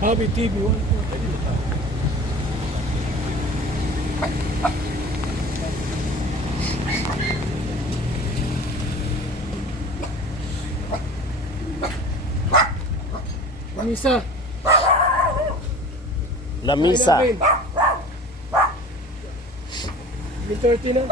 Bobby TV, wala po. Lamisa. Lamisa. 30 na.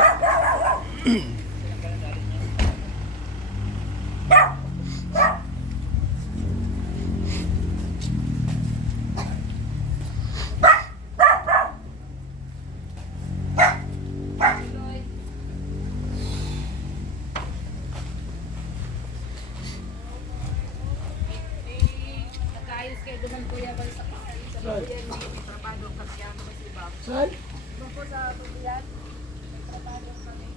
Nag-ayos kayo duman kuya ba sa bayan ni trabaho Kasyano kasi ba? Saan? Doon po sa bayan. Trabaho kami.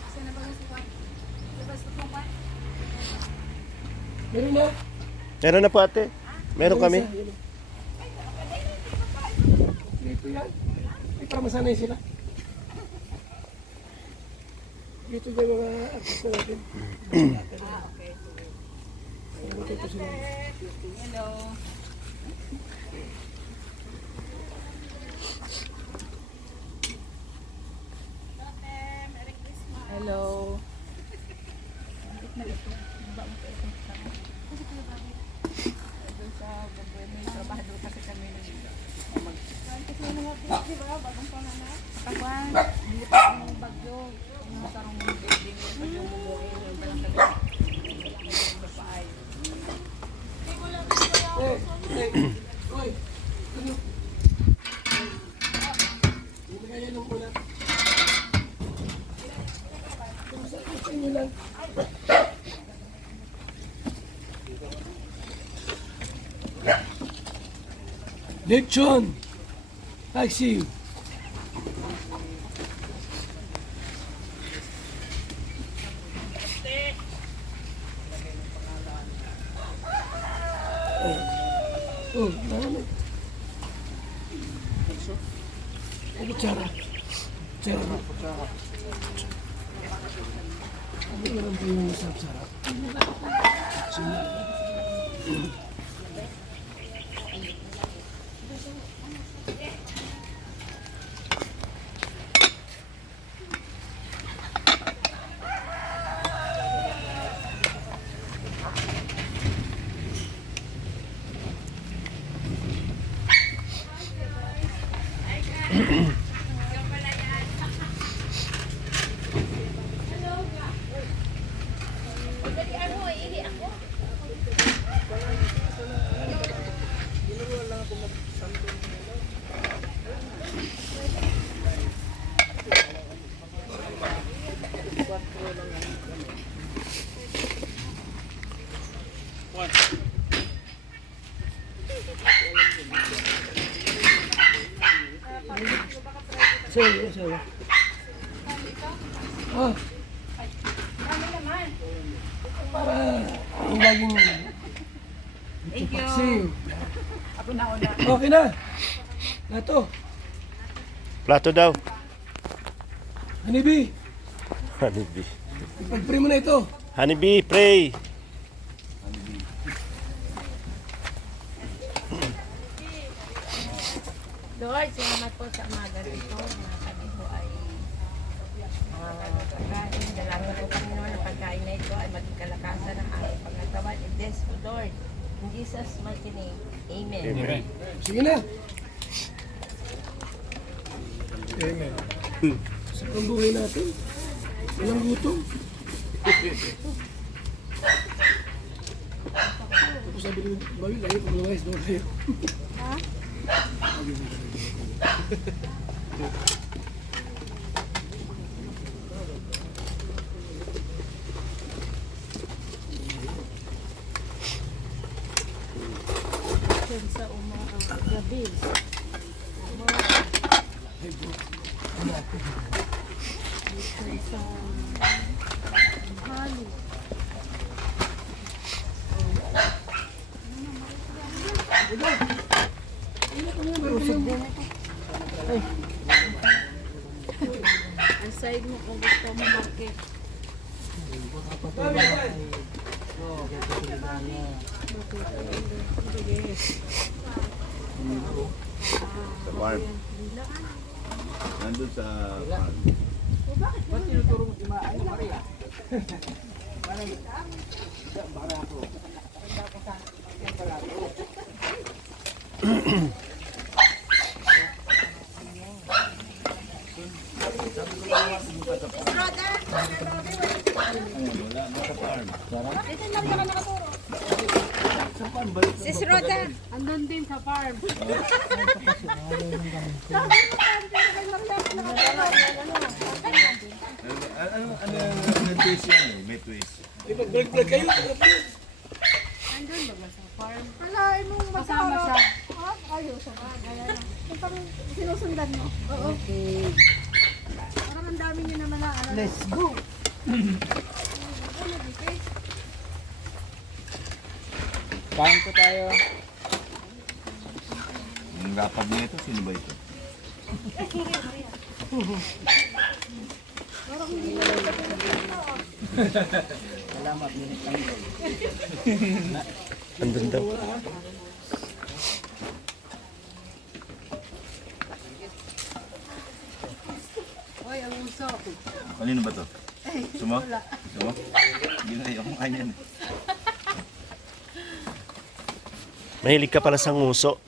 Kasi na ba si Juan? Labas na po ba? Meron na. Meron na po ate. Meron kami. Dito yan. Ay, para masanay sila. Dito yung mga artista natin. Okay. Ay, matuto sila. Hello. Hello. Doon sa babuhay may trabaho kasi kami Kawan, hindi pa ang bagyo. Yung sarong building, yung bagyong bubuhay, yung balang bapaay. Uy! Ano? Hindi kaya nung una. Sa inyo lang. Lechon! Taxi! Oh, ano? Ano kutsara? Kutsara ba? Ano naman po yung sarap-sarap? Sa'yo. Ah. Para yung laging Thank you. paksiw. Ako na una. Okay na. Nato. Plato daw. Honeybee. Honeybee. Ipag-pray mo na ito. Honeybee, pray. Lord, salamat po sa umaga ito na kami po ay pagkain. Dalangin po kami naman ang pagkain na ito ay maging kalakasan ng aming pangatawan. And this po, Lord, in Jesus' mighty name, Amen. Amen. Sige na. Amen. Sa pambuhay natin, walang gutom. Tapos sabi ko, bawi, lagi pag lumayas doon kayo. Ha? Sa gabi. Sa hali. Ang side mo kung gusto mo market. Sa farm. Nandun sa farm. Sis Roda. Andun din sa farm. Ano twist yan eh? May twist. Di ba, break kayo? Andun ba sa farm? Alain mong Kasama siya. Ha? Ayos, sa bagay. Yung parang sinusundan mo. Oo. Okay. Parang ang dami nyo naman na. Ano, Let's go. Kain po tayo. Yung rapag nito, sino ba ito? Andun daw. Hoy, ang uso. Kanino ba to? Sumo? Sumo? Hindi na yung kanyan. Mahilig ka pala sa nguso.